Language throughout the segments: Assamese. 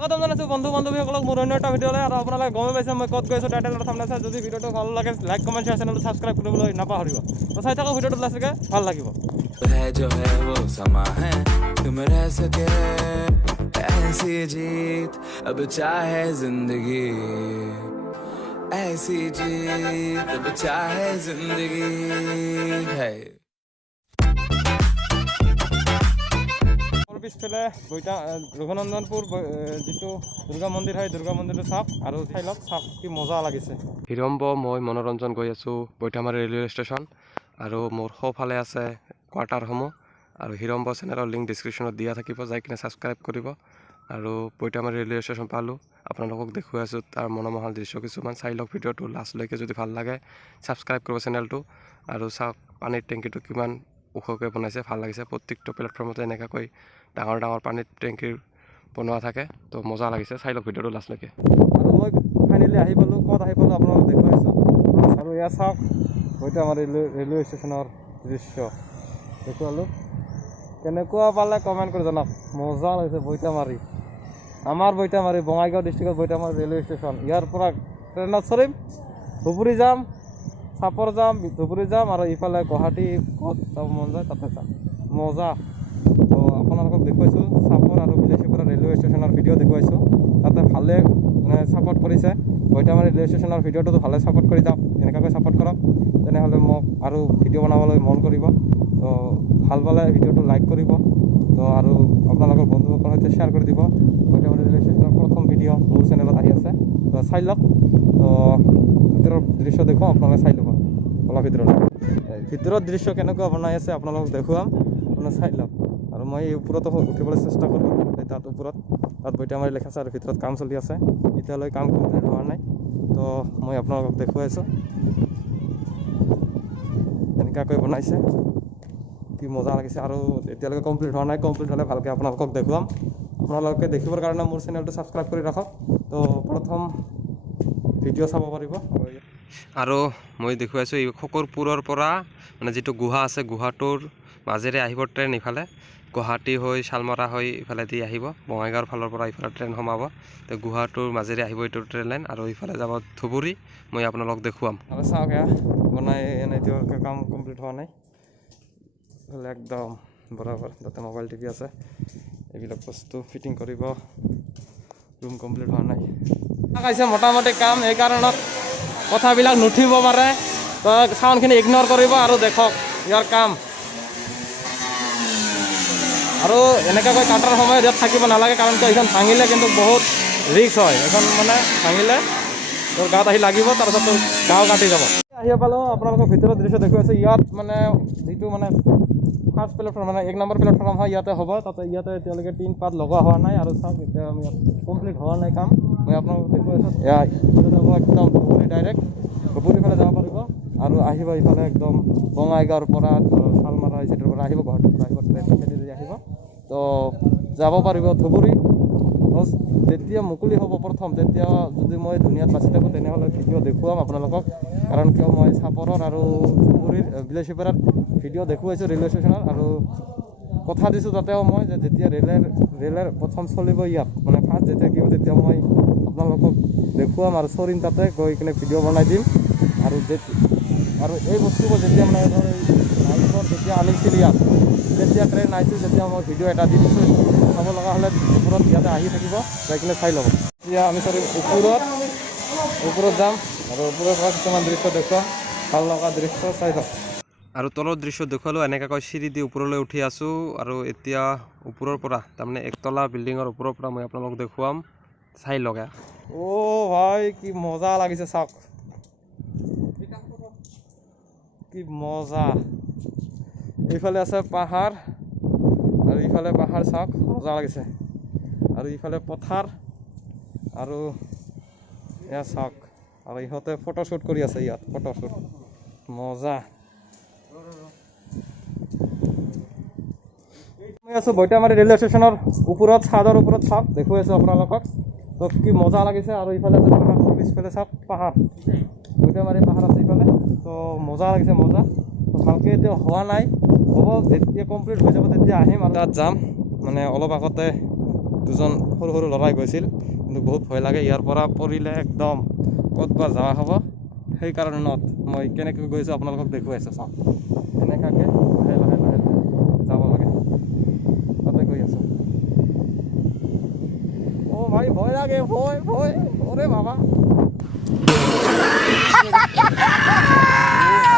স্বাগতম জানাইছোঁ বন্ধু বান্ধৱীসকলক মোৰ অন্য এটা ভিডিঅ'লৈ। আৰু আপোনালোকে গমে পাইছে মই ক'ত গৈছোঁ, টাইটেলৰ সামনে চাই। যদি ভিডিঅ'টো ভাল লাগে লাইক কমেণ্ট শ্বেয়াৰ চেনেলটো ছাবস্ক্ৰাইব কৰিবলৈ নাপাহৰিব। তো চাই থাকক ভিডিঅ'টো, লাষ্টলৈকে ভাল লাগিব। है जो है वो समा है तुम रह सके ऐसी जीत अब चाहे जिंदगी ऐसी जीत अब चाहे जिंदगी है। পিছফালে ৰঘুনন্দনপুৰ যিটো দুৰ্গা মন্দিৰ হয়, দুৰ্গা মন্দিৰটো চাওক আৰু চাই লওক, চাওক কি মজা লাগিছে। হিৰম্ব মই মনোৰঞ্জন গৈ আছোঁ বৈঠামাৰী ৰেলৱে ষ্টেচন, আৰু মোৰ সোঁফালে আছে কোৱাৰ্টাৰসমূহ। আৰু হিৰম্ব চেনেলৰ লিংক ডিছক্ৰিপশ্যনত দিয়া থাকিব, যাই কিনে ছাবস্ক্ৰাইব কৰিব। আৰু বৈঠামাৰী ৰেলৱে ষ্টেচন পালোঁ, আপোনালোকক দেখুৱাই আছোঁ তাৰ মনোমোহা দৃশ্য কিছুমান। চাই লওক ভিডিঅ'টো লাষ্টলৈকে, যদি ভাল লাগে ছাবস্ক্ৰাইব কৰিব চেনেলটো। আৰু চাওক পানীৰ টেংকিটো কিমান ওখকৈ বনাইছে, ভাল লাগিছে। প্ৰত্যেকটো প্লেটফৰ্মতে এনেকুৱাকৈ ডাঙৰ ডাঙৰ পানীৰ টেংকিৰ বনোৱা থাকে, তো মজা লাগিছে। চাই লওক ভিডিঅ'টো লাষ্টলৈকে। আৰু মই ফাইনেলি আহি পালোঁ, ক'ত আহি পালোঁ আপোনালোকক দেখুৱাইছোঁ। আৰু এয়া চাওক বৈঠামাৰী ৰেলৱে ষ্টেচনৰ দৃশ্য দেখুৱালোঁ। কেনেকুৱা পালে কমেণ্ট কৰি জনাওক। মজা লাগিছে বৈঠামাৰী, আমাৰ বৈঠামাৰী বঙাইগাঁও ডিষ্ট্ৰিক্টৰ বৈঠামাৰী ৰেলৱে ষ্টেচন। ইয়াৰ পৰা ট্ৰেইনত চৰিম, ধুবুৰী যাম, চাপৰ যাম, ধুবুৰী যাম, আৰু ইফালে গুৱাহাটী ক'ত যাব মন যায় তাতে যাম। মজা। তো আপোনালোকক দেখুৱাইছোঁ চাপৰ আৰু বিলাসীপাৰা ৰেলৱে ষ্টেচনৰ ভিডিঅ' দেখুৱাইছোঁ। তাতে ভালে মানে ছাপোৰ্ট কৰিছে। বৈঠামাৰী ৰেলৱে ষ্টেচনৰ ভিডিঅ'টোতো ভালে ছাপোৰ্ট কৰি যাওক, এনেকুৱাকৈ ছাপোৰ্ট কৰক, তেনেহ'লে মোক আৰু ভিডিঅ' বনাবলৈ মন কৰিব। তো ভাল পালে ভিডিঅ'টো লাইক কৰিব, তো আৰু আপোনালোকৰ বন্ধুসকলৰ সৈতে শ্বেয়াৰ কৰি দিব। বৈঠামাৰী ৰেলৱে ষ্টেচনৰ প্ৰথম ভিডিঅ' মোৰ চেনেলত আহি আছে, তো চাই লওক। তো ভিতৰৰ দৃশ্য দেখুৱাম, আপোনালোকে চাই ল'ব। অলপ ভিতৰৰ দৃশ্য কেনেকুৱা বনাই আছে আপোনালোকক দেখুৱাম, আপোনালোকে চাই লওক। আৰু মই ওপৰতো উঠিবলৈ চেষ্টা কৰোঁ, তাত ওপৰত তাত বৈঠামাৰী লেখা আছে, আৰু ভিতৰত কাম চলি আছে। এতিয়ালৈ কাম কমপ্লিট হোৱা নাই, তো মই আপোনালোকক দেখুৱাইছোঁ এনেকুৱাকৈ বনাইছে, কি মজা লাগিছে। আৰু এতিয়ালৈকে কমপ্লিট হোৱা নাই, কমপ্লিট হ'লে ভালকৈ আপোনালোকক দেখুৱাম। আপোনালোকে দেখিবৰ কাৰণে মোৰ চেনেলটো ছাবস্ক্ৰাইব কৰি ৰাখক, তো প্ৰথম ভিডিঅ' চাব পাৰিব। আৰু মই দেখুৱাইছোঁ এই শকৰপুৰৰ পৰা মানে যিটো গুহা আছে, গুহাটোৰ মাজেৰে আহিব ট্ৰেইন। ইফালে গুৱাহাটী হৈ শালমৰা হৈ ইফালেদি আহিব, বঙাইগাঁৱৰ ফালৰ পৰা ইফালে ট্ৰেইন সোমাব। তো গুহাটোৰ মাজেৰে আহিব এইটো ট্ৰেইন লাইন, আৰু ইফালে যাব ধুবুৰী। মই আপোনালোকক দেখুৱাম। আৰু চাওক এয়া বনাই এনেইতো কাম কমপ্লিট হোৱা নাই, একদম বৰাবৰ। তাতে মোবাইল টিভি আছে, এইবিলাক বস্তু ফিটিং কৰিব, ৰুম কমপ্লিট হোৱা নাই। আহিছে মোটামুটি কাম, এই কাৰণত কথাবিলাক নুঠিব পাৰে, তো চাউণ্ডখিনি ইগন'ৰ কৰিব আৰু দেখক ইয়াৰ কাম। আৰু এনেকুৱাকৈ কাটাৰ সময়ত ইয়াত থাকিব নালাগে, কাৰণ কিয় এইখন ভাঙিলে কিন্তু বহুত ৰিস্ক হয়। এইখন মানে ভাঙিলে তোৰ গাত আহি লাগিব, তাৰপিছত তোৰ গাও কাটি যাব। আহি পালোঁ, আপোনালোকৰ ভিতৰৰ দৃশ্য দেখুৱাইছোঁ। ইয়াত মানে যিটো মানে ফাৰ্ষ্ট প্লেটফৰ্ম, মানে 1 নম্বৰ প্লেটফৰ্ম হয়, ইয়াতে হ'ব। তাতে ইয়াতে এতিয়ালৈকে টিন পাত লগোৱা হোৱা নাই, আৰু চাওক এতিয়া আমি ইয়াত কমপ্লিট হোৱা নাই কাম। মই আপোনালোকক দেখুৱাইছোঁ। এয়া যাব একদম ধুবুৰী, ডাইৰেক্ট ধুবুৰী ফালে যাব পাৰিব। আৰু আহিব ইফালে একদম বঙাইগাঁৱৰ পৰা, শালমাৰা চিটিৰ পৰা আহিব, গুৱাহাটীৰ পৰা আহিব, ট্ৰেইন আহিব, তো যাব পাৰিব ধুবুৰী। যেতিয়া মুকলি হ'ব প্ৰথম, তেতিয়া যদি মই দুনিয়াত বাচি থাকোঁ, তেনেহ'লে ভিডিঅ' দেখুৱাম আপোনালোকক। কাৰণ কিয় মই চাপৰৰ আৰু ধুবুৰীৰ বিলাসীপাৰাৰ ভিডিঅ' দেখুৱাইছোঁ ৰেলৱে ষ্টেচনৰ, আৰু কথা দিছোঁ তাতেও মই যে যেতিয়া ৰেলেৰ প্ৰথম চলিব ইয়াত, মানে ফাৰ্ষ্ট যেতিয়া কি হ'ব, তেতিয়া মই আপোনালোকক দেখুৱাম আৰু চৰিম, তাতে গৈ কিনে ভিডিঅ' বনাই দিম। আৰু এই বস্তুবোৰ যেতিয়া মানে নাইটত যেতিয়া আনিছিল ইয়াত, যেতিয়া ট্ৰেইন আহিছিল, যেতিয়া মই ভিডিঅ' এটা দি দিছোঁ, চাব লগা হ'লে ওপৰত ইয়াতে আহি থাকিব, যাই কিনে চাই ল'ব। এতিয়া আমি চৰিম ওপৰত যাম, আৰু ওপৰৰ পৰা কিছুমান দৃশ্য দেখুৱাম, ভাল লগা দৃশ্য চাই লওক। আৰু তলৰ দৃশ্য দেখুৱালোঁ, এনেকুৱাকৈ চিৰি দি ওপৰলৈ উঠি আছোঁ। আৰু এতিয়া ওপৰৰ পৰা, তাৰমানে একতলা বিল্ডিঙৰ ওপৰৰ পৰা মই আপোনালোকক দেখুৱাম, চাই লওক। অ' ভাই কি মজা লাগিছে, চাওক কি মজা। এইফালে আছে পাহাৰ, আৰু ইফালে পাহাৰ, চাওক মজা লাগিছে। আৰু ইফালে পথাৰ, আৰু এয়া চাওক, আৰু ইহঁতে ফটোশ্বুট কৰি আছে ইয়াত, ফটোশ্বুট মজা। মই আছোঁ বৈঠামাৰী ৰেলৱে ষ্টেচনৰ ওপৰত, ছাদৰ ওপৰত, চাওক দেখুৱাইছোঁ আপোনালোকক, তো কি মজা লাগিছে। আৰু ইফালে আছে পাহাৰ, পিছফালে চাওক পাহাৰ, বৈঠামাৰী পাহাৰ আছে ইফালে, তো মজা লাগিছে, মজা। তো ভালকৈ এতিয়া হোৱা নাই, হ'ব যেতিয়া কমপ্লিট হৈ যাব তেতিয়া আহিম আৰু তাত যাম। মানে অলপ আগতে দুজন সৰু সৰু ল'ৰাই গৈছিল কিন্তু বহুত ভয় লাগে ইয়াৰ পৰা পৰিলে একদম ক'তবা যাৱা হ'ব সেইকাৰণত মই কেনেকৈ গৈছোঁ আপোনালোকক দেখুৱাইছোঁ চাওক এনেকুৱাকৈ লাহে লাহে লাহে লাহে যাব লাগে তাতে গৈ আছোঁ অ' ভাই ভয় লাগে ভয় ভয় ওরে বাবা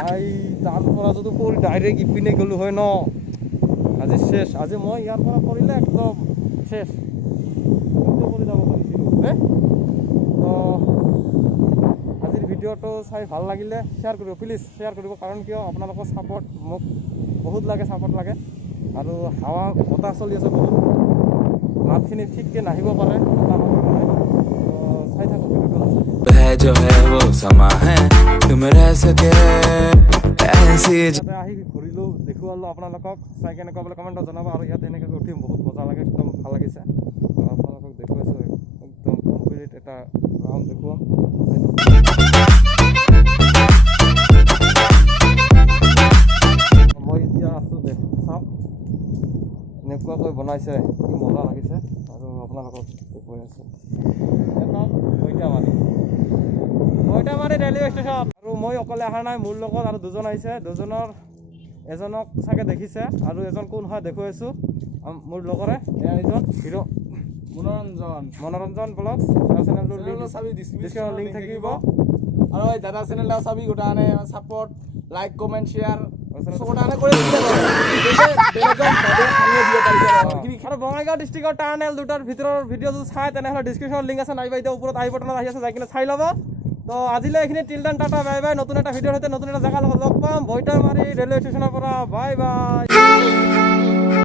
ভাই তাৰ পৰা যদি পৰি ডাইৰেক্ট ইপিনে গ'লো হয় ন আজি শেষ আজি মই ইয়াৰ পৰা পৰিলে একদম শেষ পৰি যাব পাৰিছিলোঁ তো আজিৰ ভিডিঅ'টো চাই ভাল লাগিলে শ্বেয়াৰ কৰিব প্লিজ শ্বেয়াৰ কৰিব কাৰণ কিয় আপোনালোকৰ ছাপৰ্ট মোক বহুত লাগে ছাপৰ্ট লাগে আৰু হাৱা বতাহ চলি আছে বহুত মাতখিনি ঠিককৈ নাহিব পাৰে চাই থাকক ভিডিঅ'টো है जो है वो समा है तुम रह सके ऐसी আহি ঘূৰিলোঁ দেখুৱালোঁ আপোনালোকক চাই কেনেকুৱা বোলে কমেণ্টত জনাব আৰু ইয়াত এনেকৈ উঠিম বহুত মজা লাগে একদম ভাল লাগিছে আপোনালোকক দেখুৱাইছোঁ একদম কমপ্লিট এটা ৰাউণ্ড দেখুৱাম মই এতিয়া আছোঁ চাওক এনেকুৱাকৈ বনাইছে কি মজা লাগিছে আৰু আপোনালোকক দেখুৱাই আছোঁ বৈতামাৰী ৰেলৱে ষ্টেচন আৰু মই অকলে অহা নাই মোৰ লগত আৰু দুজন আহিছে দুজনৰ এজনক চাগে দেখিছে আৰু এজন কোন হয় দেখুৱাইছোঁ মোৰ লগৰে এজন হিৰ' মনোৰঞ্জন ব্লগছ তাৰ চেনেলটোৰ লিংক থাকিব আৰু এই দাদা চেনেলটা চাবি গোটানে সাপোৰ্ট লাইক কমেন্ট শেয়াৰ সবটানে কৰে দিতে আৰু বঙাইগাঁও ডিষ্ট্ৰিক্টৰ টাৰ্নেল দুটাৰ ভিতৰৰ ভিডিঅ' যদি চাই তেনেহ'লে ডিছক্ৰিপশ্যনৰ লিংক আছে নাইবা এতিয়া ওপৰত আই বটনত আহি আছে যাই কিনে চাই ল'ব তো আজিলৈ এইখিনি till then tata bye bye নতুন এটা ভিডিঅ'ৰ সৈতে নতুন এটা জেগাৰ লগত লগ পাম বৈতামাৰী ৰেলৱে ষ্টেচনৰ পৰা বাই বাই